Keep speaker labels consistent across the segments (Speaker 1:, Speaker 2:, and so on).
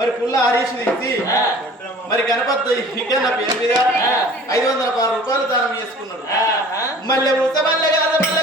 Speaker 1: మరి పుల్ల హరీష్ తీసి మరి గణపతి ఇంకా నా పేరు మీద ఐదు వందల పది రూపాయలు దానం చేసుకున్నాడు మళ్ళీ ఉత మళ్ళీ కాదు మళ్ళీ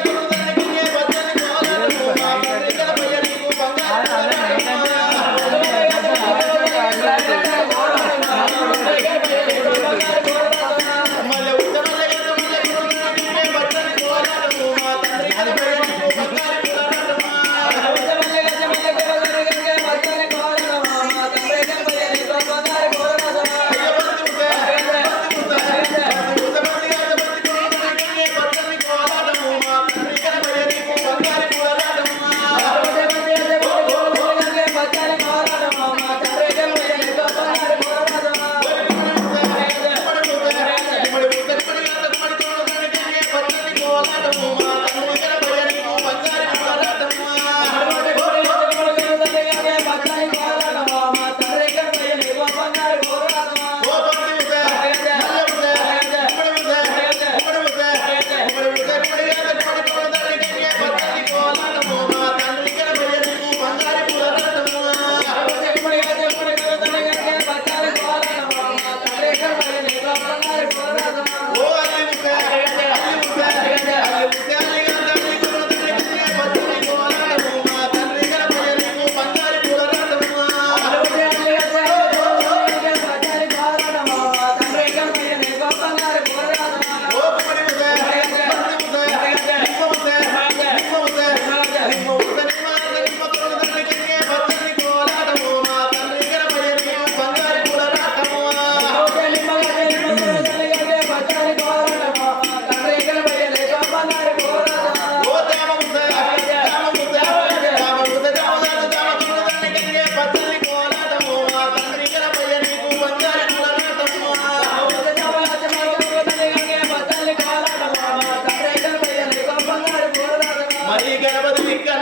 Speaker 1: বিজ্ঞান আমাদের বিজ্ঞান